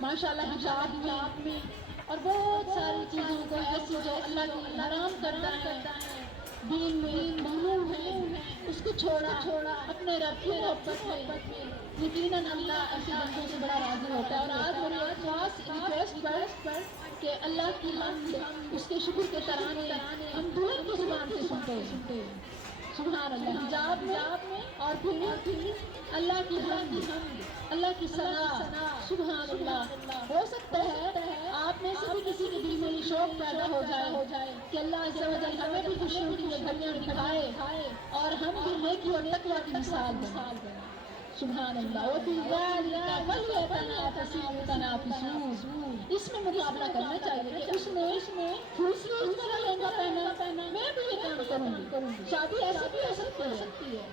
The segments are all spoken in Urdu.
ماشاءاللہ حجاب میں اور بہت ساری چیزوں کو ایسی جو اللہ کی حرام کرتا ہے دین میں ممنوع ہے، اس کو چھوڑا اپنے رب کی محبت میں، یقیناً اللہ ایسے بندوں سے بڑا راضی ہوتا ہے۔ اور آج میری ایک خاص ریکویسٹ پر کہ اللہ کی حمد، اس کے شکر کے ترانے ہم دلہن کی زبان سے سنتے ہیں، سبحان اللہ، حجاب میں اور پھر اللہ کی حمد، اللہ کی ثنا، سبحان اللہ۔ ہو سکتا ہے آپ میں سے بھی کسی کے دل میں یہ شوق پیدا ہو جائے کہ اللہ عز و جل ہمیں بھی خوشیوں کی یہ گھڑیاں دکھائے اور ہم بھی نیکی اور تقویٰ کی مثال بنیں، سبحان اللہ۔ وَفِي ذَلِكَ فَلْيَتَنَافَسِ الْمُتَنَافِسُونَ، اس میں مقابلہ کرنا چاہیے کہ اس نے دوسری اس طرح لہنگا پہنا، میں بھی یہ کام کروں گی۔ شادی ایسے بھی ہو سکتی ہے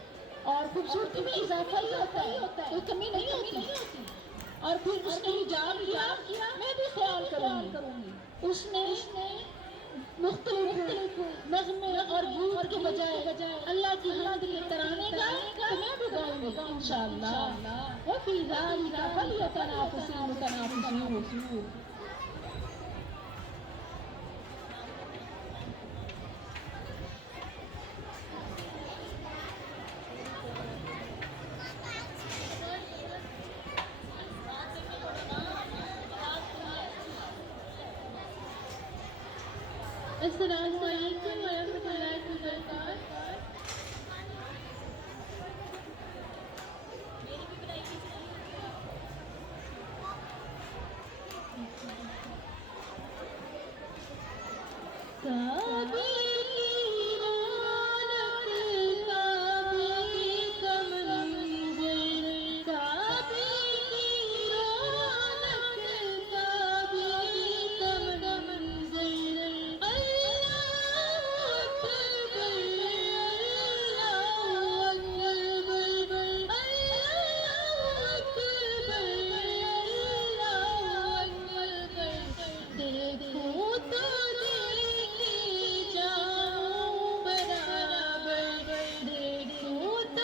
اور خوبصورتی میں اضافہ ہی ہوتا ہے، کوئی کمی نہیں ہوتی۔ اور پھر اس نے حجاب کیا، میں بھی خیال کروں گی۔ اس نے مختلف نغمے اور گیت کے بجائے اللہ کی حمد کے ترانے گائے تو میں بھی گاؤں گی انشاءاللہ۔ وَفِي ذَلِكَ فَلْيَتَنَافَسِ الْمُتَنَافِسُونَ۔ السلام علیکم ورحمۃ اللہ وبرکاتہ۔ کعبے کی رونق، کعبے کا منظر، کعبے کی رونق، کعبے کا منظر، اللہ اکبر، اللہ اکبر، اللہ اکبر، اللہ اکبر۔ دیکھو تو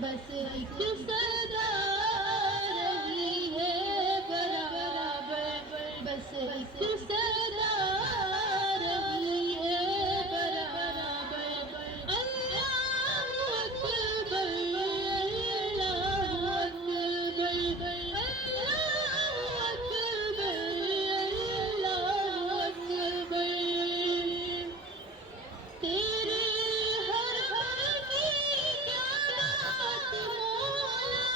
بس ایک صدا رہی ہے برابر، بس ایک صدا رہی ہے برابر، اللہ اکبر، اللہ اکبر، اللہ اکبر، اللہ اکبر۔ تیرے ہر ہر کی کیا بات مولا،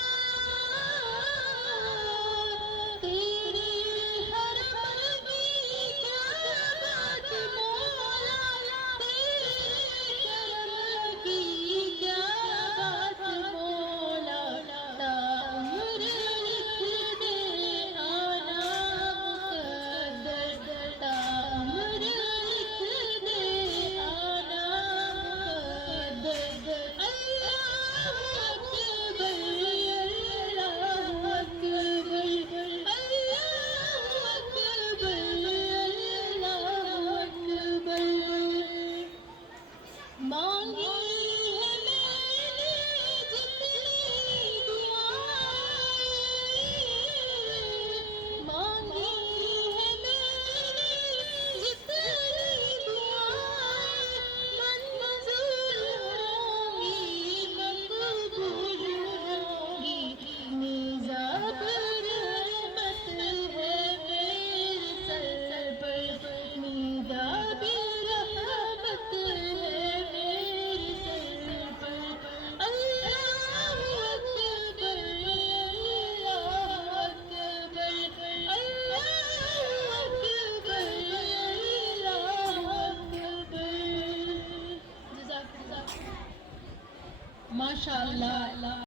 تیرے ہر ہر کی ماشاءاللہ.